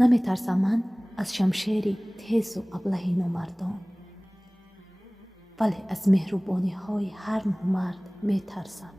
نمیترسم من از شمشیری تیز و ابله نامردان، ولی از مهربانی های هر نامرد میترسم.